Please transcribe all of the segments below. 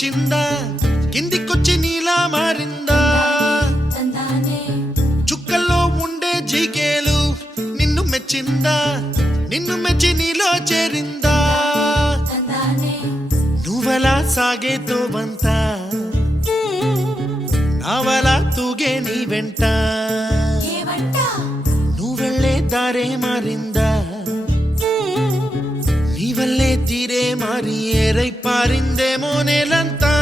కిందికొచ్చిందా కిందికొచ్చి నీలా మారిందా చుక్కల్లో ఉండే జీకేలు నిన్ను మెచ్చిందా నిన్ను మెచ్చి నీలో చేరిందా నువ్వలా సాగేతో బంత నావలా తూగే నీ వెంట నువ్వెళ్ళే దారే మారిందా నీవల్లే తీరే మారి ఏరై పారిందేమో నేలంతా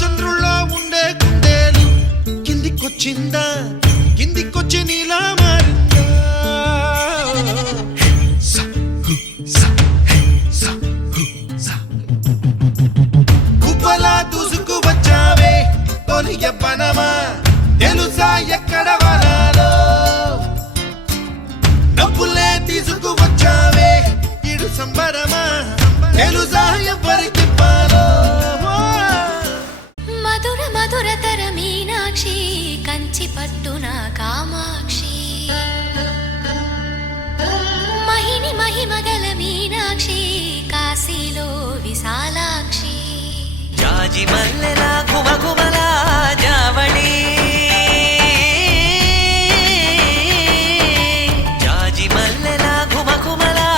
చంద్రుల్లో ఉండే కుందేలు కిందికొచ్చిందా కిందికొచ్చి నీలా మారిందా గుబ్బలా దూసుకు వచ్చావే తొలి ఎవ్వనమా తెలుసా ఎక్కడ వనాలో డబ్బులే తీసుకు వచ్చావే ఇడు సంబరమా తెలుసా ఎవరికి పాలో మధుర మధురతర మీనాక్షి కంచి పట్టున కామాక్షి మహిని మహిమగల మీనాక్షి కాశీలో విశాలాక్షి జాజి మల్లెలా కుమకుమలా జావళి జాజి మల్లెలా కుమకుమలా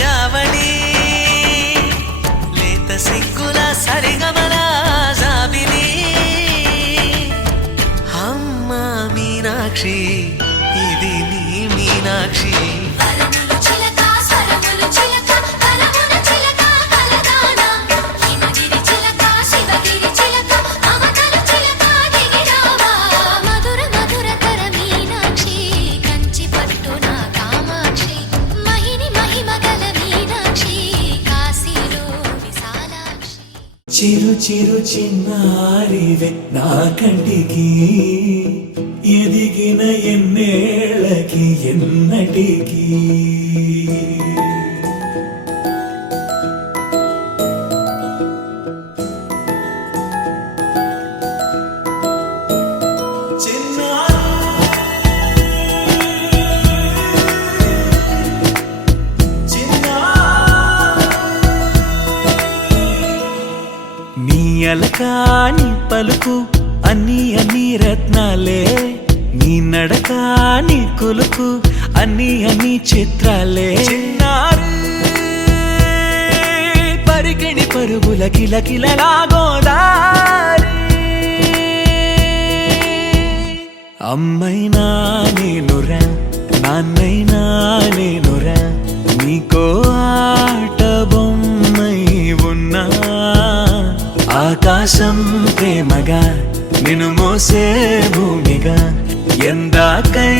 జావళి లేత సిగ్గుల సరిగమల జాబిలి అమ్మ మీనాక్షి ఇది నీ మీనాక్షి చిరు చిరు చిన్నారివే నా కంటికి ఎదిగిన ఎన్నేళ్ళకి ఎన్నటికి అలకాని పలుకు అన్ని అన్ని రత్నాలే నీ నడకాని కొలుకు అన్ని అన్ని చిత్రాలే పరికిణి పరుగుల కిలకిలలాగోదారి అమ్మైనా నేనురా నాన్నైనా నేనురా నీకో ఆట బొమ్మై ఉన్నా ఆకాశం ప్రేమగా నిన్ను మోసే భూమిగా ఎందాకై